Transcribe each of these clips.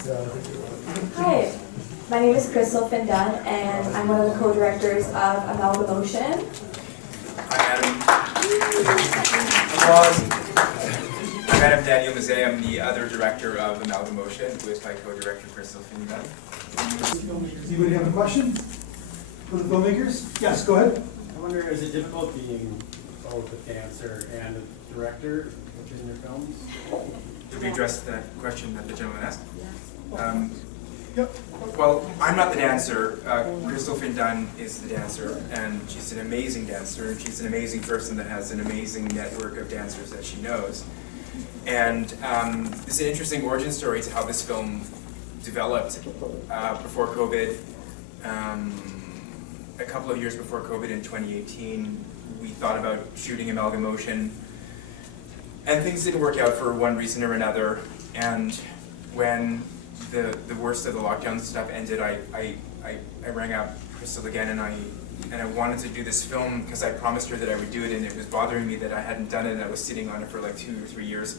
Hi, my name is Finn-Dunn, and I'm one of the co-directors of amalgaMOTION. I'm Mezei. I'm the other director of amalgaMOTION, who is my co-director, Finn-Dunn. Does anybody have a question for the filmmakers? Yes, go ahead. I wonder, is it difficult being both a dancer and a director in your films? Did we address that question that the gentleman asked? Yes. Yep. Well, I'm not the dancer. Finn-Dunn is the dancer, and she's an amazing dancer, and she's an amazing person that has an amazing network of dancers that she knows. And it's an interesting origin story to how this film developed before COVID. A couple of years before COVID in 2018, we thought about shooting amalgaMOTION, and things didn't work out for one reason or another. And when the worst of the lockdown stuff ended, I rang up Crystal again, and I wanted to do this film because I promised her that I would do it, and it was bothering me that I hadn't done it, and I was sitting on it for like 2 or 3 years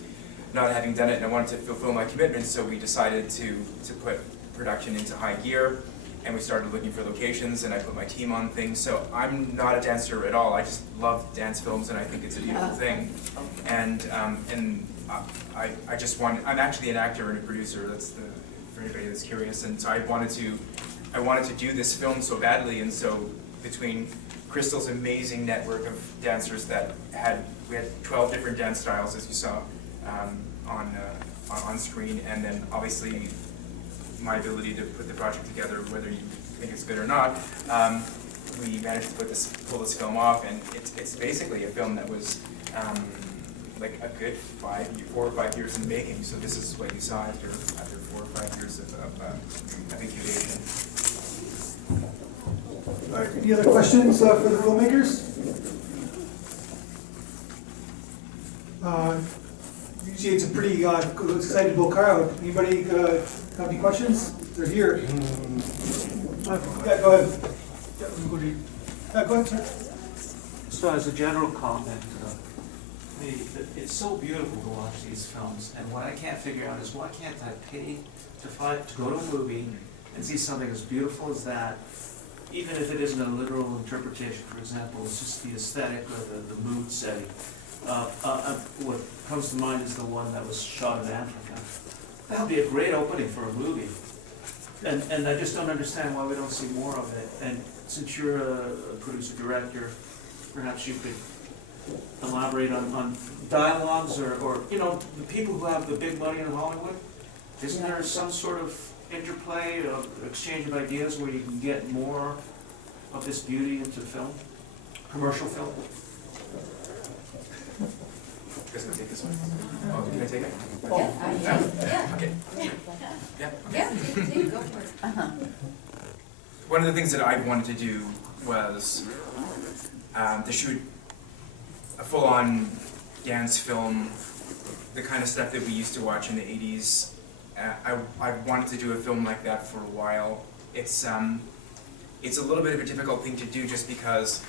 not having done it, and I wanted to fulfill my commitment, so we decided to put production into high gear, and we started looking for locations, and I put my team on things. So I'm not a dancer at all. I just love dance films, and I think it's a beautiful thing. And I just want, I'm actually an actor and a producer, for anybody that's curious, and so I wanted to do this film so badly, and so between Crystal's amazing network of dancers we had 12 different dance styles, as you saw on screen, and then obviously my ability to put the project together, whether you think it's good or not, we managed to pull this film off, and it's basically a film that was like a good 4 or 5 years in the making. So this is what you saw after 4 or 5 years of incubation. All right, any other questions for the filmmakers? Usually it's a pretty excitable crowd. Anybody have any questions? They're here. Yeah, go ahead. Go ahead, sir. So as a general comment, it's so beautiful to watch these films, and what I can't figure out is why can't I pay to go to a movie and see something as beautiful as that, even if it isn't a literal interpretation. For example, it's just the aesthetic or the mood setting. What comes to mind is the one that was shot in Africa. That would be a great opening for a movie. And I just don't understand why we don't see more of it. And since you're a producer-director, perhaps you could elaborate on dialogues or you know, the people who have the big money in Hollywood. Isn't there some sort of interplay, of exchange of ideas where you can get more of this beauty into film, commercial film? You guys gonna take this one? Oh, can I take it? Yeah. Okay. Yeah, go for it. One of the things that I wanted to do was to shoot a full-on dance film, the kind of stuff that we used to watch in the 80s. I wanted to do a film like that for a while. It's a little bit of a difficult thing to do just because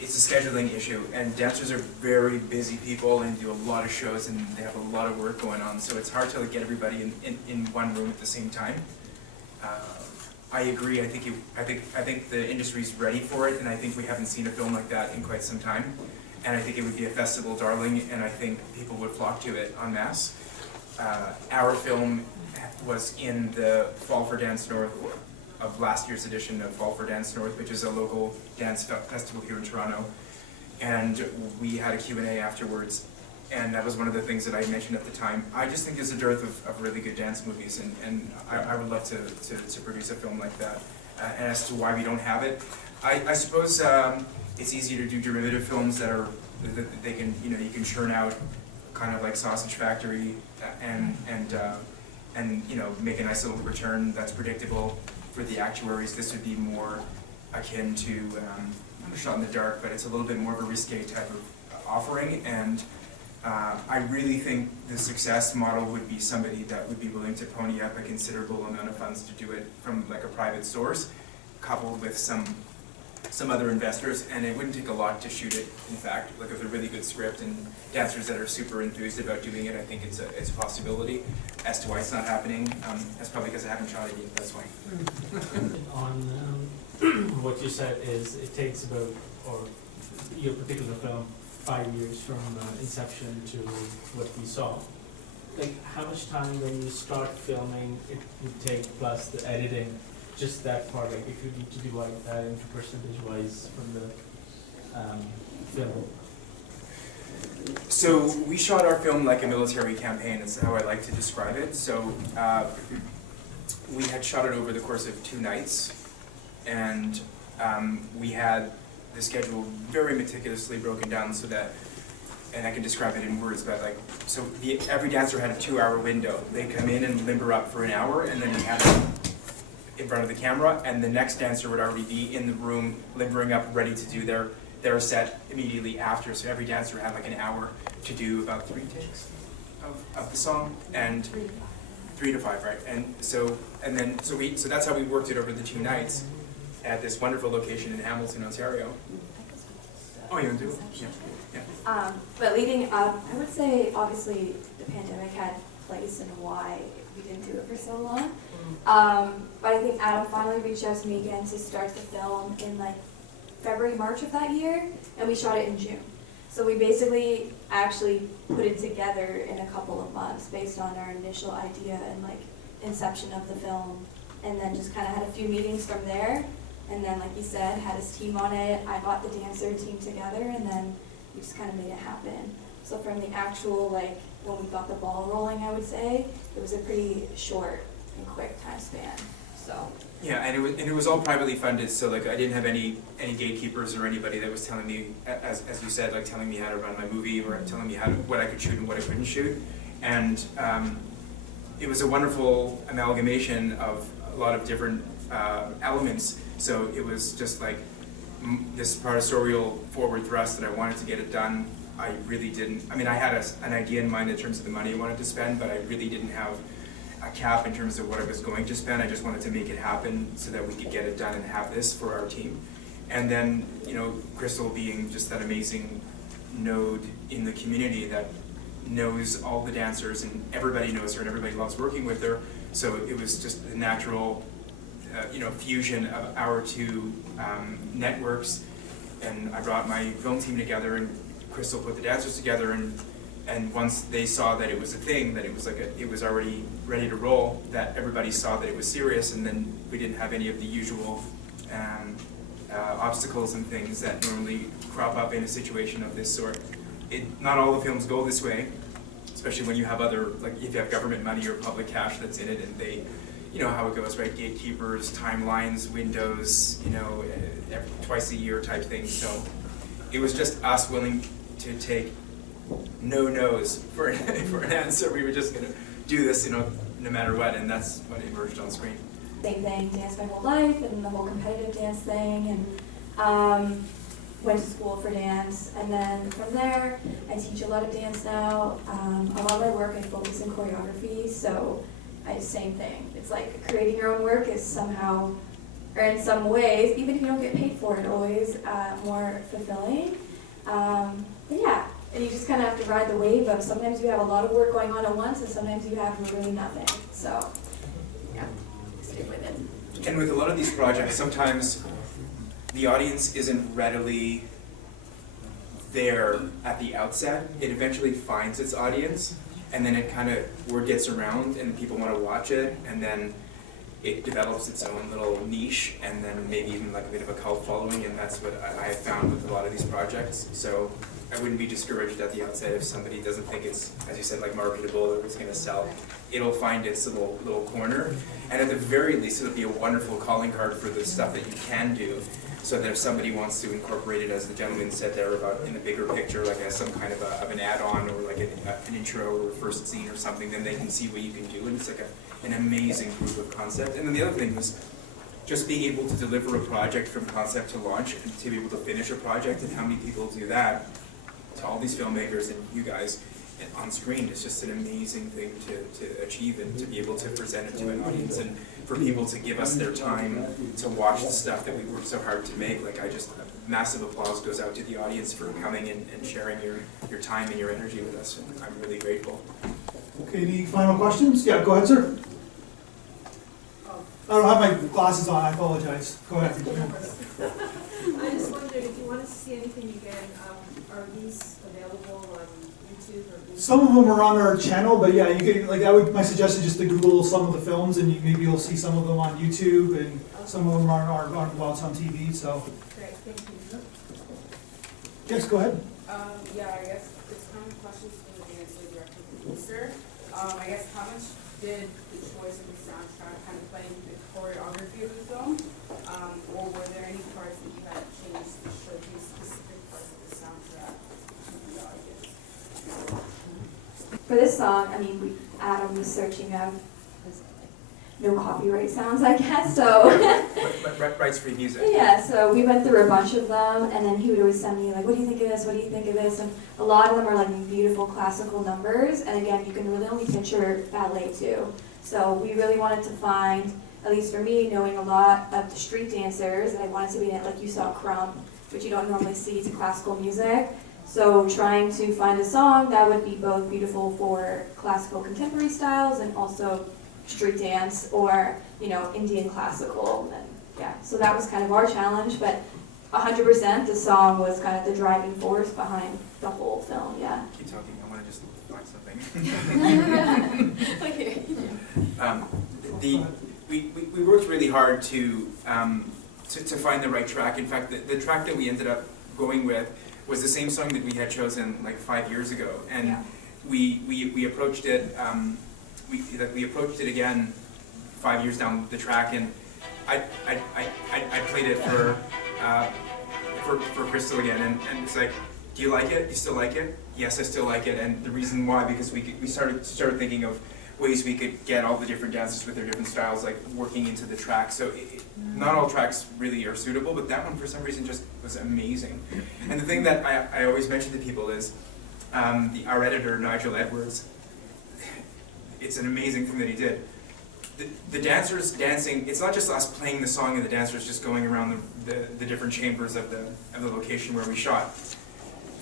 it's a scheduling issue, and dancers are very busy people and do a lot of shows, and they have a lot of work going on, so it's hard to get everybody in one room at the same time. I agree. I think the industry's ready for it, and I think we haven't seen a film like that in quite some time. And I think it would be a festival darling, and I think people would flock to it en masse. Our film was in the Fall for Dance North of last year's edition of Fall for Dance North, which is a local dance festival here in Toronto. And we had a Q&A afterwards, and that was one of the things that I mentioned at the time. I just think there's a dearth of really good dance movies, and I would love to produce a film like that. And as to why we don't have it, I suppose it's easier to do derivative films that they can, you know, you can churn out kind of like Sausage Factory and you know, make a nice little return that's predictable. For the actuaries, this would be more akin to not a shot in the dark, but it's a little bit more of a risque type of offering. And I really think the success model would be somebody that would be willing to pony up a considerable amount of funds to do it from like a private source, coupled with some other investors, and it wouldn't take a lot to shoot it. In fact, like with a really good script and dancers that are super enthused about doing it, I think it's a possibility. as to why it's not happening. That's probably because I haven't shot it yet, that's why. On what you said is it takes about, or your particular film, 5 years from inception to what we saw. Like, how much time when you start filming it would take, plus the editing, just that part, like if you need to divide that into percentage-wise from the film? So we shot our film like a military campaign, is how I like to describe it. So we had shot it over the course of 2 nights, and we had the schedule very meticulously broken down so that, and I can describe it in words, but like, so every dancer had a 2-hour window. They come in and limber up for an hour, and then we have them in front of the camera, and the next dancer would already be in the room, limbering up, ready to do their set immediately after. So every dancer had like an hour to do about 3 takes of the song, and 3 to 5, right? And so that's how we worked it over the 2 nights at this wonderful location in Hamilton, Ontario. Oh, you want to do it? Yeah. But leading up, I would say obviously the pandemic had place in why we didn't do it for so long. But I think Adam finally reached out to me again to start the film in like February, March of that year, and we shot it in June. So we basically actually put it together in a couple of months based on our initial idea and like inception of the film, and then just kind of had a few meetings from there. And then, like you said, had his team on it. I got the dancer team together, and then we just kind of made it happen. So from the actual, like, when we got the ball rolling, I would say, it was a pretty short and quick time span, so. Yeah, and it was all privately funded, so like I didn't have any gatekeepers or anybody that was telling me, as you said, like telling me how to run my movie or telling me what I could shoot and what I couldn't shoot. And it was a wonderful amalgamation of a lot of different elements. So it was just like this professorial forward thrust that I wanted to get it done. I really didn't, I mean, I had an idea in mind in terms of the money I wanted to spend, but I really didn't have a cap in terms of what I was going to spend. I just wanted to make it happen so that we could get it done and have this for our team. And then, you know, Crystal being just that amazing node in the community that knows all the dancers and everybody knows her and everybody loves working with her. So it was just a natural fusion of our 2 networks, and I brought my film team together, and Crystal put the dancers together, and once they saw that it was a thing, that it was like it was already ready to roll, that everybody saw that it was serious, and then we didn't have any of the usual obstacles and things that normally crop up in a situation of this sort. Not all the films go this way, especially when you have other, like if you have government money or public cash that's in it, and they, you know how it goes, right? Gatekeepers, timelines, windows, twice a year type thing. So it was just us willing to take no no's for an answer. We were just going to do this, no matter what, and that's what emerged on screen. Same thing, danced my whole life, and the whole competitive dance thing, and went to school for dance, and then from there, I teach a lot of dance now. A lot of my work I focus in choreography, so same thing. It's like creating your own work is somehow, or in some ways, even if you don't get paid for it, always more fulfilling. But yeah, and you just kind of have to ride the wave of sometimes you have a lot of work going on at once, and sometimes you have really nothing. So yeah, stick with it. And with a lot of these projects, sometimes the audience isn't readily there at the outset. It eventually finds its audience, and then it kind of, word gets around and people want to watch it, and then it develops its own little niche, and then maybe even like a bit of a cult following, and that's what I have found with a lot of these projects. So I wouldn't be discouraged at the outset if somebody doesn't think it's, as you said, like marketable or it's going to sell. It'll find its little corner, and at the very least it'll be a wonderful calling card for the stuff that you can do, so that if somebody wants to incorporate it, as the gentleman said there, about in a bigger picture, like as some kind of an add-on or like an intro or a first scene or something, then they can see what you can do, and it's like an amazing proof of concept. And then the other thing was just being able to deliver a project from concept to launch, and to be able to finish a project, and how many people do that, to all these filmmakers and you guys, and on screen is just an amazing thing to achieve, and to be able to present it to an audience, and for people to give us their time to watch the stuff that we worked so hard to make. Like, massive applause goes out to the audience for coming and sharing your time and your energy with us, and I'm really grateful. Okay, any final questions? Yeah, go ahead, sir. I don't have my glasses on, I apologize. Go ahead. I just wondered if you wanted to see anything again, are these available on YouTube or? Some of them are on our channel, but yeah, you could, like, my suggestion is just to Google some of the films, and maybe you'll see some of them on YouTube, and some of them are on WILDsound TV, so. Great, thank you. Yes, go ahead. Yeah, I guess it's kind of questions for the dance director producer. I guess how much did the choice of the soundtrack kind of play into the choreography of the film? Or were there any parts that you had changed to showcase specific parts of the soundtrack to the audience? For this song, I mean, Adam was searching of no copyright sounds, I guess, so. Rights free music. Yeah, so we went through a bunch of them, and then he would always send me, like, what do you think of this, what do you think of this? And a lot of them are, like, beautiful classical numbers, and again, you can really only picture ballet, too. So we really wanted to find, at least for me, knowing a lot of the street dancers, and I wanted to be in it, like you saw Crumb, which you don't normally see to classical music. So trying to find a song that would be both beautiful for classical contemporary styles and also street dance or, you know, Indian classical. And yeah, so that was kind of our challenge, but 100% the song was kind of the driving force behind the whole film, yeah. Keep talking, I want to just find something. Okay. We worked really hard to find the right track. In fact, the track that we ended up going with was the same song that we had chosen like 5 years ago, and Yeah. we approached it. We approached it again 5 years down the track, and I played it for Crystal again, and it's like, do you like it? You still like it? Yes, I still like it, and the reason why, because we started thinking of ways we could get all the different dances with their different styles, like working into the track. So not all tracks really are suitable, but that one for some reason just was amazing. And the thing that I always mention to people is our editor, Nigel Edwards, it's an amazing thing that he did. The dancers dancing, it's not just us playing the song and the dancers just going around the different chambers of the location where we shot.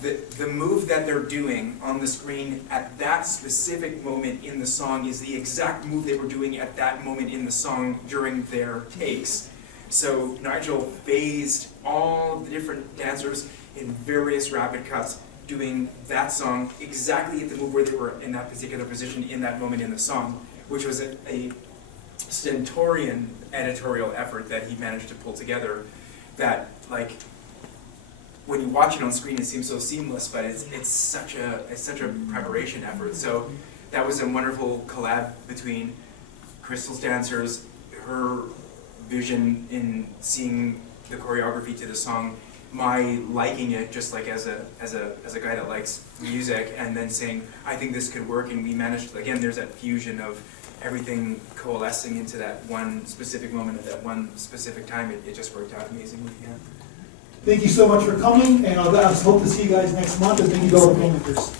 The move that they're doing on the screen at that specific moment in the song is the exact move they were doing at that moment in the song during their takes. So Nigel phased all the different dancers in various rapid cuts doing that song exactly at the move where they were in that particular position in that moment in the song, which was a stentorian editorial effort that he managed to pull together that, like, when you watch it on screen it seems so seamless, but it's such a preparation effort. So that was a wonderful collab between Crystal's dancers, her vision in seeing the choreography to the song, my liking it just like as a guy that likes music, and then saying, I think this could work, and we managed, again, there's that fusion of everything coalescing into that one specific moment at that one specific time. It just worked out amazingly, yeah. Thank you so much for coming, and I hope to see you guys next month, and thank you to all the filmmakers.